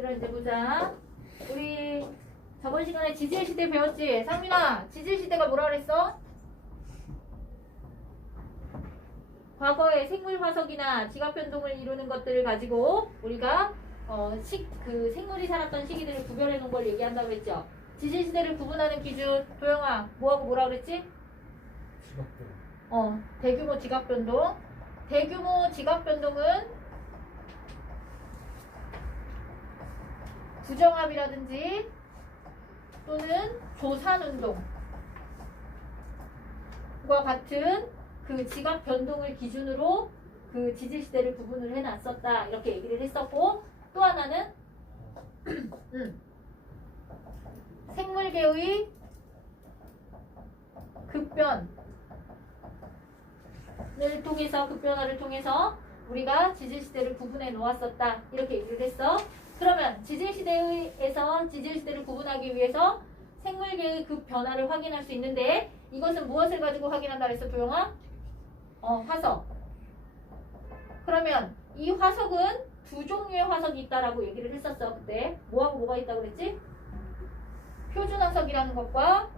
얘들아 이제 보자. 우리 저번 시간에 지질시대 배웠지? 상민아, 지질시대가 뭐라 그랬어? 과거의 생물화석이나 지각변동을 이루는 것들을 가지고 우리가 그 생물이 살았던 시기들을 구별해 놓은 걸 얘기한다고 그랬죠? 지질시대를 구분하는 기준, 도영아, 뭐하고 뭐라 그랬지? 지각변. 대규모 지각변동. 대규모 지각변동은 부정합이라든지 또는 조산운동과 같은 그 지각 변동을 기준으로 그 지질시대를 구분을 해놨었다 이렇게 얘기를 했었고, 또 하나는 생물계의 급변을 통해서, 급변화를 통해서 우리가 지질시대를 구분해 놓았었다 이렇게 얘기를 했어. 그러면 지질시대에서 지질시대를 구분하기 위해서 생물계의 급변화를 확인할 수 있는데, 이것은 무엇을 가지고 확인한다 그랬어, 도영아? 화석. 그러면 이 화석은 두 종류의 화석이 있다라고 얘기를 했었어. 그때 뭐하고 뭐가 있다고 그랬지? 표준화석이라는 것과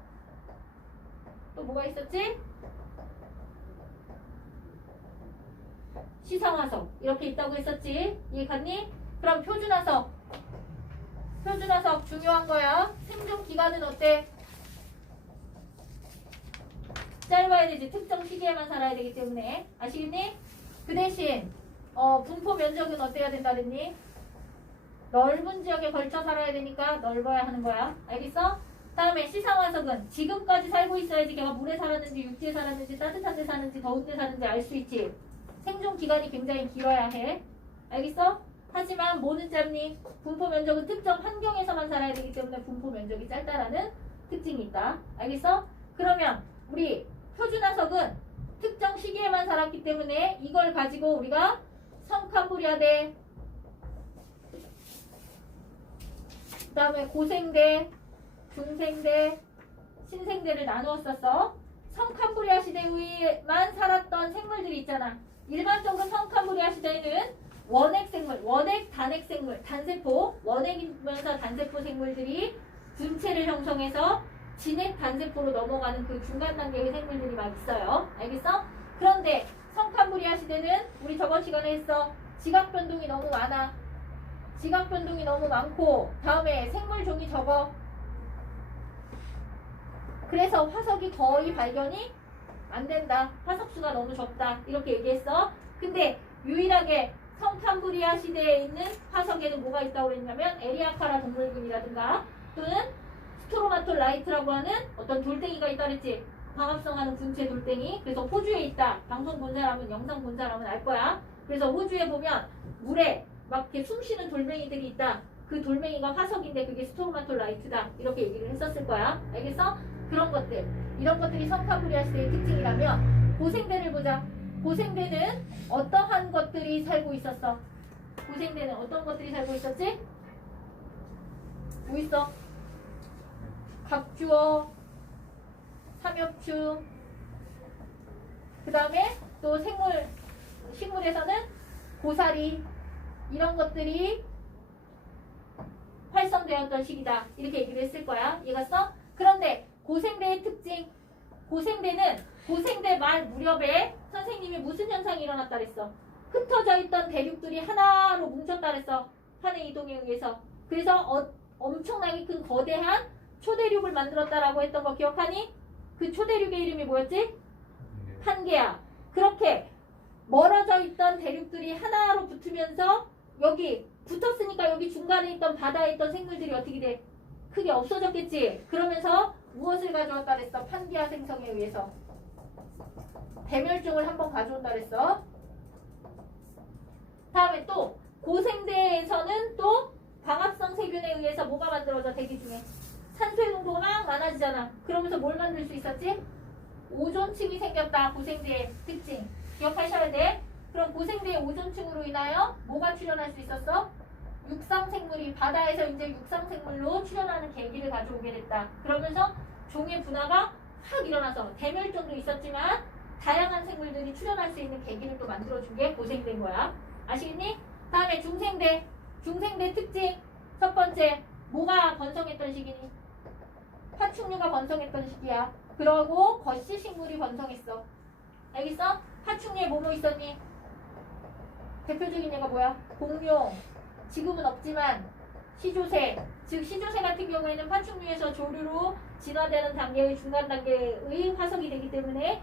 또 뭐가 있었지? 시상화석 이렇게 있다고 했었지. 이해 갔니? 그럼 표준화석 중요한 거야. 생존 기간은 어때? 짧아야 되지. 특정 시기에만 살아야 되기 때문에. 아시겠니? 그 대신 분포 면적은 어때야 된다 그랬니? 넓은 지역에 걸쳐 살아야 되니까 넓어야 하는 거야. 알겠어? 다음에 시상화석은 지금까지 살고 있어야지 걔가 물에 살았는지 육지에 살았는지 따뜻한 데 사는지 더운 데 사는지 알 수 있지. 생존 기간이 굉장히 길어야 해. 알겠어? 하지만 뭐는 짧니? 분포 면적은 특정 환경에서만 살아야 되기 때문에 분포 면적이 짧다라는 특징이 있다. 알겠어? 그러면 우리 표준화석은 특정 시기에만 살았기 때문에 이걸 가지고 우리가 성캄브리아대, 그 다음에 고생대, 중생대, 신생대를 나누었었어. 성캄브리아 시대에만 살았던 생물들이 있잖아. 일반적으로 성캄브리아 시대에는 원핵생물, 원핵, 단핵생물, 단세포, 원핵이면서 단세포 생물들이 분체를 형성해서 진핵 단세포로 넘어가는 그 중간 단계의 생물들이 막 있어요. 알겠어? 그런데 성캄브리아 시대는 우리 저번 시간에 했어. 지각변동이 너무 많아. 지각변동이 너무 많고 다음에 생물종이 적어. 그래서 화석이 거의 발견이 안 된다. 화석수가 너무 적다. 이렇게 얘기했어. 근데 유일하게 성캄브리아 시대에 있는 화석에는 뭐가 있다고 그랬냐면 에리아카라 동물群이라든가 또는 스트로마톨라이트라고 하는 어떤 돌덩이가 있다 그랬지. 광합성하는 분체 돌덩이. 그래서 호주에 있다. 방송 본 사람은, 영상 본 사람은 알 거야. 그래서 호주에 보면 물에 막 이렇게 숨쉬는 돌멩이들이 있다. 그 돌멩이가 화석인데 그게 스트로마톨라이트다. 이렇게 얘기를 했었을 거야. 알겠어? 그런 것들. 이런 것들이 성캄브리아 시대의 특징이라면 고생대를 보자. 고생대는 어떠한 것들이 살고 있었어? 고생대는 어떤 것들이 살고 있었지? 뭐 있어? 각주어, 삼엽추, 그 다음에 또 식물에서는 고사리, 이런 것들이 활성되었던 시기다. 이렇게 얘기를 했을 거야. 이해갔어? 그런데 고생대의 특징, 고생대는 고생대 말 무렵에 선생님이 무슨 현상이 일어났다 그랬어? 흩어져 있던 대륙들이 하나로 뭉쳤다 그랬어. 판의 이동에 의해서. 그래서 엄청나게 큰 거대한 초대륙을 만들었다라고 했던 거 기억하니? 그 초대륙의 이름이 뭐였지? 판게아. 그렇게 멀어져 있던 대륙들이 하나로 붙으면서 여기 붙었으니까 여기 중간에 있던 바다에 있던 생물들이 어떻게 돼? 크게 없어졌겠지? 그러면서 무엇을 가져왔다 그랬어? 판게아 생성에 의해서 대멸종을 한번 가져온다 그랬어. 다음에 또 고생대에서는 또 광합성 세균에 의해서 뭐가 만들어져? 대기 중에 산소의 농도가 막 많아지잖아. 그러면서 뭘 만들 수 있었지? 오존층이 생겼다. 고생대의 특징 기억하셔야 돼. 그럼 고생대의 오존층으로 인하여 뭐가 출현할 수 있었어? 육상생물이 바다에서 이제 육상생물로 출현하는 계기를 가져오게 됐다. 그러면서 종의 분화가 확 일어나서 대멸종도 있었지만 다양한 생물들이 출현할 수 있는 계기를 또 만들어준 게 고생대인 거야. 아시겠니? 다음에 중생대. 중생대 특징. 첫 번째, 뭐가 번성했던 시기니? 파충류가 번성했던 시기야. 그러고 거시 식물이 번성했어. 알겠어? 파충류에 뭐뭐 있었니? 대표적인 얘가 뭐야? 공룡. 지금은 없지만 시조새. 즉 시조새 같은 경우에는 파충류에서 조류로 진화되는 단계의 중간 단계의 화석이 되기 때문에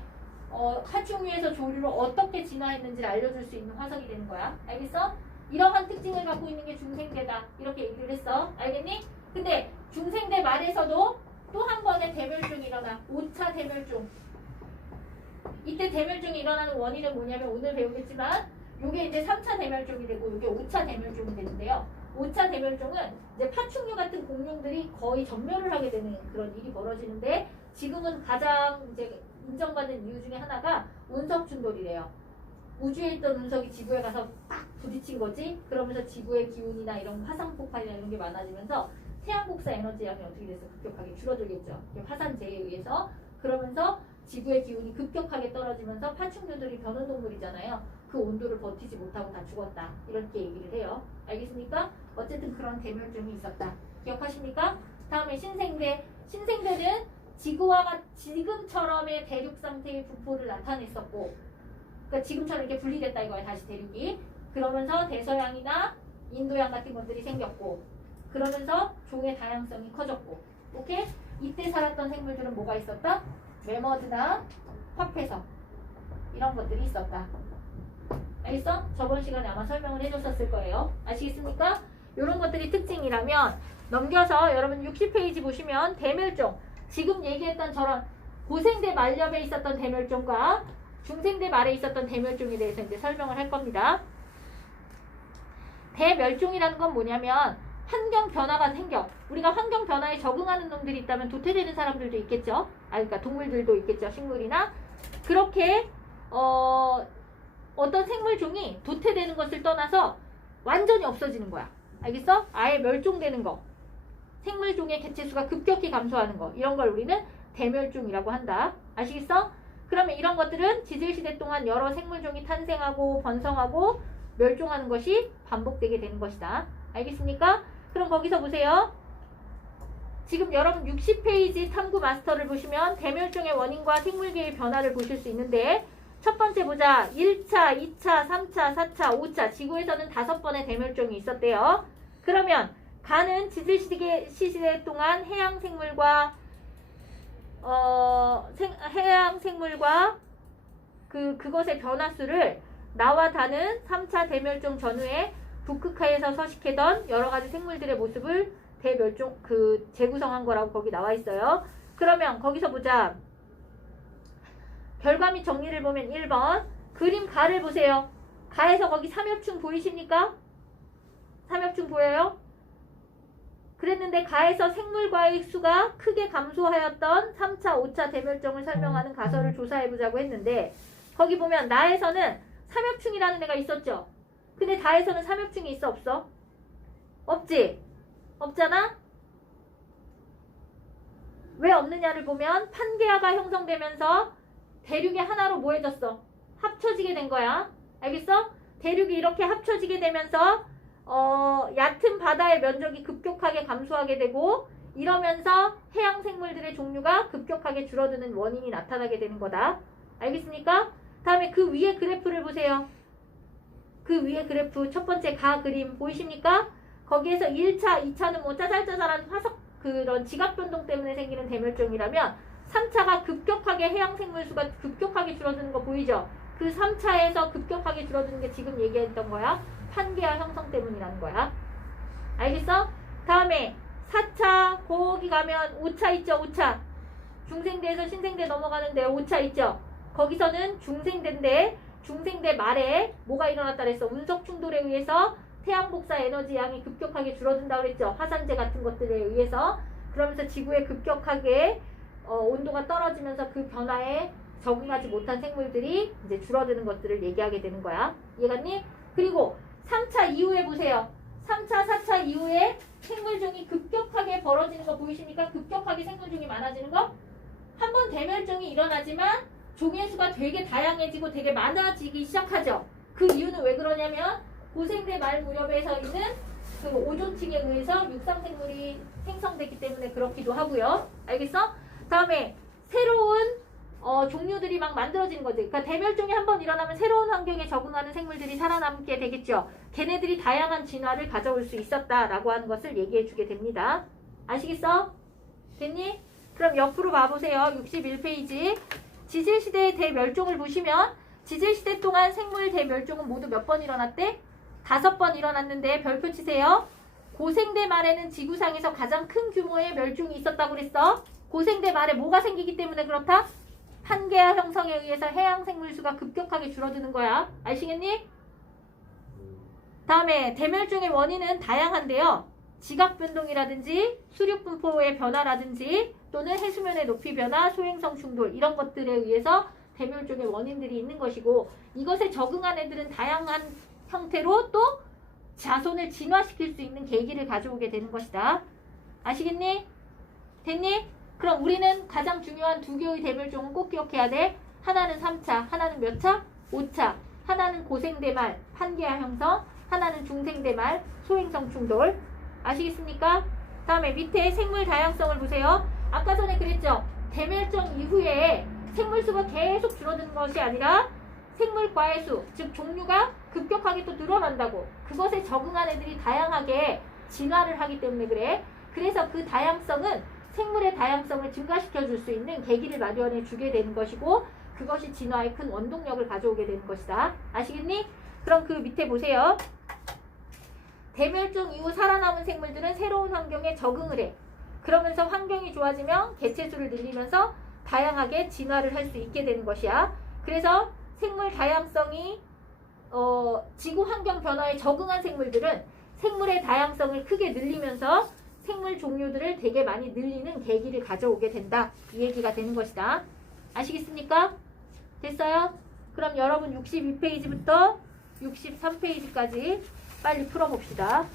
파충류에서 조류로 어떻게 진화했는지를 알려줄 수 있는 화석이 되는 거야. 알겠어? 이러한 특징을 갖고 있는 게 중생대다. 이렇게 얘기를 했어. 알겠니? 근데 중생대 말에서도 또 한 번의 대멸종이 일어나. 5차 대멸종. 이때 대멸종이 일어나는 원인은 뭐냐면 오늘 배우겠지만 요게 이제 3차 대멸종이 되고 요게 5차 대멸종이 되는데요. 5차 대멸종은 이제 파충류 같은 공룡들이 거의 전멸을 하게 되는 그런 일이 벌어지는데 지금은 가장 이제 인정받는 이유 중에 하나가 운석 충돌이래요. 우주에 있던 운석이 지구에 가서 딱 부딪힌 거지. 그러면서 지구의 기운이나 이런 화산 폭발이나 이런 게 많아지면서 태양 복사 에너지 양이 어떻게 돼서 급격하게 줄어들겠죠. 화산재에 의해서. 그러면서 지구의 기운이 급격하게 떨어지면서 파충류들이 변온동물이잖아요. 그 온도를 버티지 못하고 다 죽었다. 이렇게 얘기를 해요. 알겠습니까? 어쨌든 그런 대멸종이 있었다. 기억하십니까? 다음에 신생대. 신생대는 지구와 지금처럼의 대륙 상태의 분포를 나타냈었고, 그러니까 지금처럼 이렇게 분리됐다 이거야. 다시 대륙이. 그러면서 대서양이나 인도양 같은 것들이 생겼고, 그러면서 종의 다양성이 커졌고. 오케이? 이때 살았던 생물들은 뭐가 있었다? 매머드나 화폐석 이런 것들이 있었다. 알겠어? 저번 시간에 아마 설명을 해줬었을 거예요. 아시겠습니까? 이런 것들이 특징이라면 넘겨서 여러분 60페이지 보시면 대멸종, 지금 얘기했던 저런 고생대 말렵에 있었던 대멸종과 중생대 말에 있었던 대멸종에 대해서 이제 설명을 할 겁니다. 대멸종이라는 건 뭐냐면 환경 변화가 생겨. 우리가 환경 변화에 적응하는 놈들이 있다면 도태되는 사람들도 있겠죠. 그러니까 동물들도 있겠죠. 식물이나. 그렇게 어떤 생물종이 도태되는 것을 떠나서 완전히 없어지는 거야. 알겠어? 아예 멸종되는 거. 생물종의 개체수가 급격히 감소하는 거. 이런 걸 우리는 대멸종이라고 한다. 아시겠어? 그러면 이런 것들은 지질시대 동안 여러 생물종이 탄생하고 번성하고 멸종하는 것이 반복되게 되는 것이다. 알겠습니까? 그럼 거기서 보세요. 지금 여러분 60페이지 탐구 마스터를 보시면 대멸종의 원인과 생물계의 변화를 보실 수 있는데 첫 번째 보자. 1차, 2차, 3차, 4차, 5차. 지구에서는 5번의 대멸종이 있었대요. 그러면 가는 지질시대 동안 해양생물과 그것의 변화수를 나와 다는 3차 대멸종 전후에 북극하에서 서식하던 여러가지 생물들의 모습을 대멸종 재구성한 거라고 거기 나와 있어요. 그러면 거기서 보자. 결과 및 정리를 보면 1번 그림 가를 보세요. 가에서 거기 삼엽충 보이십니까? 삼엽충 보여요? 그랬는데 가에서 생물과의 수가 크게 감소하였던 3차, 5차 대멸종을 설명하는 가설을 조사해보자고 했는데 거기 보면 나에서는 삼엽충이라는 애가 있었죠. 근데 다에서는 삼엽충이 있어 없어? 없지? 없잖아? 왜 없느냐를 보면 판게아가 형성되면서 대륙이 하나로 모여졌어. 합쳐지게 된 거야. 알겠어? 대륙이 이렇게 합쳐지게 되면서 얕은 바다의 면적이 급격하게 감소하게 되고 이러면서 해양 생물들의 종류가 급격하게 줄어드는 원인이 나타나게 되는 거다. 알겠습니까? 다음에 그 위에 그래프를 보세요. 그 위에 그래프 첫 번째 가 그림 보이십니까? 거기에서 1차, 2차는 뭐 짜잘짜잘한 화석 그런 지각 변동 때문에 생기는 대멸종이라면 3차가 급격하게 해양 생물 수가 급격하게 줄어드는 거 보이죠? 그 3차에서 급격하게 줄어드는 게 지금 얘기했던 거야. 판게아 형성 때문이라는 거야. 알겠어? 다음에 4차 거기 가면 5차 있죠? 5차 중생대에서 신생대 넘어가는데 5차 있죠? 거기서는 중생대인데 중생대 말에 뭐가 일어났다 그랬어? 운석 충돌에 의해서 태양 복사 에너지 양이 급격하게 줄어든다고 그랬죠? 화산재 같은 것들에 의해서. 그러면서 지구에 급격하게 온도가 떨어지면서 그 변화에 적응하지 못한 생물들이 이제 줄어드는 것들을 얘기하게 되는 거야. 이해갔니? 그리고 3차 이후에 보세요. 3차, 4차 이후에 생물종이 급격하게 벌어지는 거 보이십니까? 급격하게 생물종이 많아지는 거? 한 번 대멸종이 일어나지만 종의 수가 되게 다양해지고 되게 많아지기 시작하죠. 그 이유는 왜 그러냐면 고생대 말 무렵에서 있는 그 오존층에 의해서 육상생물이 생성됐기 때문에 그렇기도 하고요. 알겠어? 다음에 새로운 종류들이 막 만들어지는 거지. 그러니까 대멸종이 한번 일어나면 새로운 환경에 적응하는 생물들이 살아남게 되겠죠. 걔네들이 다양한 진화를 가져올 수 있었다라고 하는 것을 얘기해 주게 됩니다. 아시겠어? 됐니? 그럼 옆으로 봐보세요. 61페이지. 지질시대의 대멸종을 보시면 지질시대 동안 생물 대멸종은 모두 몇 번 일어났대? 5번 일어났는데 별표 치세요. 고생대 말에는 지구상에서 가장 큰 규모의 멸종이 있었다고 그랬어. 고생대 말에 뭐가 생기기 때문에 그렇다? 판게아 형성에 의해서 해양 생물수가 급격하게 줄어드는 거야. 아시겠니? 다음에 대멸종의 원인은 다양한데요. 지각변동이라든지 수륙분포의 변화라든지 또는 해수면의 높이 변화, 소행성 충돌 이런 것들에 의해서 대멸종의 원인들이 있는 것이고 이것에 적응한 애들은 다양한 형태로 또 자손을 진화시킬 수 있는 계기를 가져오게 되는 것이다. 아시겠니? 됐니? 그럼 우리는 가장 중요한 두 개의 대멸종은 꼭 기억해야 돼. 하나는 3차, 하나는 몇 차? 5차. 하나는 고생대말, 판게아 형성, 하나는 중생대말, 소행성 충돌. 아시겠습니까? 다음에 밑에 생물 다양성을 보세요. 아까 전에 그랬죠? 대멸종 이후에 생물수가 계속 줄어드는 것이 아니라 생물과의 수, 즉 종류가 급격하게 또 늘어난다고. 그것에 적응한 애들이 다양하게 진화를 하기 때문에 그래. 그래서 그 다양성은 생물의 다양성을 증가시켜 줄 수 있는 계기를 마련해 주게 되는 것이고 그것이 진화에 큰 원동력을 가져오게 되는 것이다. 아시겠니? 그럼 그 밑에 보세요. 대멸종 이후 살아남은 생물들은 새로운 환경에 적응을 해. 그러면서 환경이 좋아지면 개체수를 늘리면서 다양하게 진화를 할 수 있게 되는 것이야. 그래서 생물 다양성이 지구 환경 변화에 적응한 생물들은 생물의 다양성을 크게 늘리면서 생물 종류들을 되게 많이 늘리는 계기를 가져오게 된다. 이 얘기가 되는 것이다. 아시겠습니까? 됐어요? 그럼 여러분 62페이지부터 63페이지까지 빨리 풀어봅시다.